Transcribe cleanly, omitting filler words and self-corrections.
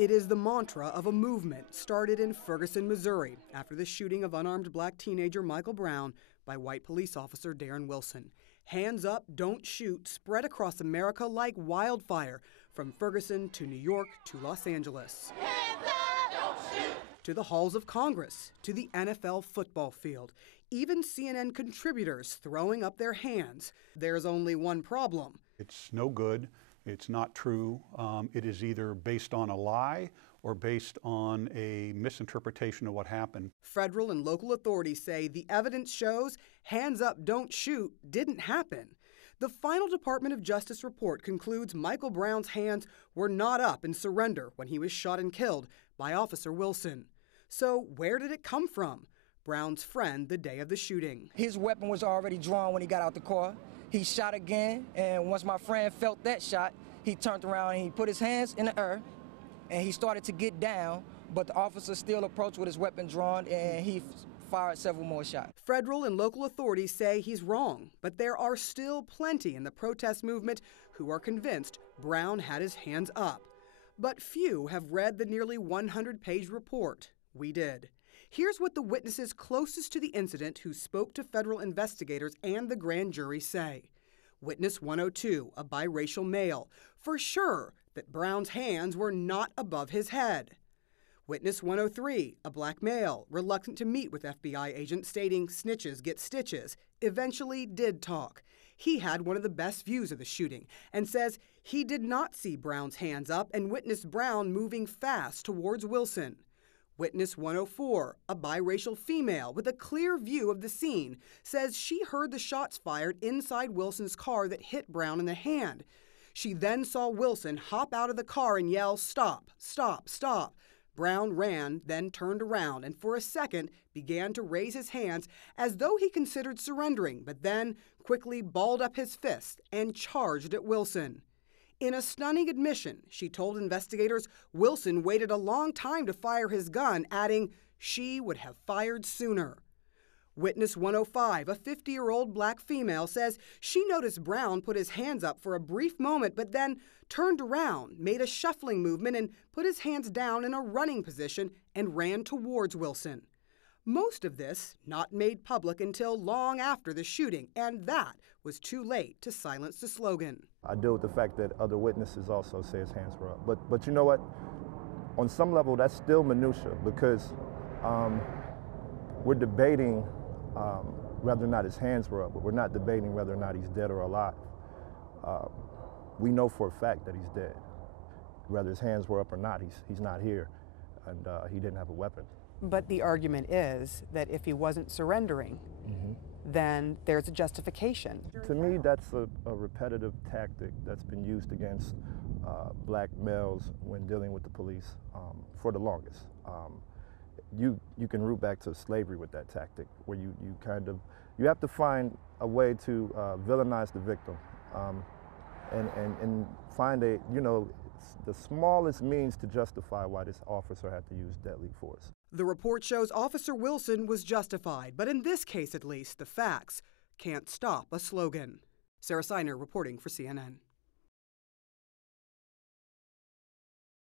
It is the mantra of a movement started in Ferguson, Missouri, after the shooting of unarmed black teenager Michael Brown by white police officer Darren Wilson. Hands up, don't shoot spread across America like wildfire, from Ferguson to New York to Los Angeles. Hands up, don't shoot. To the halls of Congress, to the NFL football field, even CNN contributors throwing up their hands. There's only one problem. It's no good. It's not true. It is either based on a lie or based on a misinterpretation of what happened. Federal and local authorities say the evidence shows hands up, don't shoot didn't happen. The final Department of Justice report concludes Michael Brown's hands were not up in surrender when he was shot and killed by Officer Wilson. So where did it come from? Brown's friend the day of the shooting. His weapon was already drawn when he got out the car. He shot again, and once my friend felt that shot, he turned around and he put his hands in the air, and he started to get down, but the officer still approached with his weapon drawn, and he fired several more shots. Federal and local authorities say he's wrong, but there are still plenty in the protest movement who are convinced Brown had his hands up. But few have read the nearly 100-page report. We did. Here's what the witnesses closest to the incident who spoke to federal investigators and the grand jury say. Witness 102, a biracial male, for sure that Brown's hands were not above his head. Witness 103, a black male, reluctant to meet with FBI agents, stating snitches get stitches, eventually did talk. He had one of the best views of the shooting and says he did not see Brown's hands up and witnessed Brown moving fast towards Wilson. Witness 104, a biracial female with a clear view of the scene, says she heard the shots fired inside Wilson's car that hit Brown in the hand. She then saw Wilson hop out of the car and yell, "Stop, stop, stop." Brown ran, then turned around, and for a second began to raise his hands as though he considered surrendering, but then quickly balled up his fist and charged at Wilson. In a stunning admission, she told investigators Wilson waited a long time to fire his gun, adding, "She would have fired sooner." Witness 105, a 50-year-old black female, says she noticed Brown put his hands up for a brief moment, but then turned around, made a shuffling movement, and put his hands down in a running position and ran towards Wilson. Most of this not made public until long after the shooting, and that was too late to silence the slogan. I deal with the fact that other witnesses also say his hands were up. But you know what? On some level, that's still minutia because we're debating whether or not his hands were up, but we're not debating whether or not he's dead or alive. We know for a fact that he's dead. Whether his hands were up or not, he's not here, and he didn't have a weapon. But the argument is that if he wasn't surrendering, then there's a justification. To me, that's a repetitive tactic that's been used against black males when dealing with the police for the longest. You can root back to slavery with that tactic, where you have to find a way to villainize the victim and find the smallest means to justify why this officer had to use deadly force. The report shows Officer Wilson was justified, but in this case at least, the facts can't stop a slogan. Sarah Seiner reporting for CNN.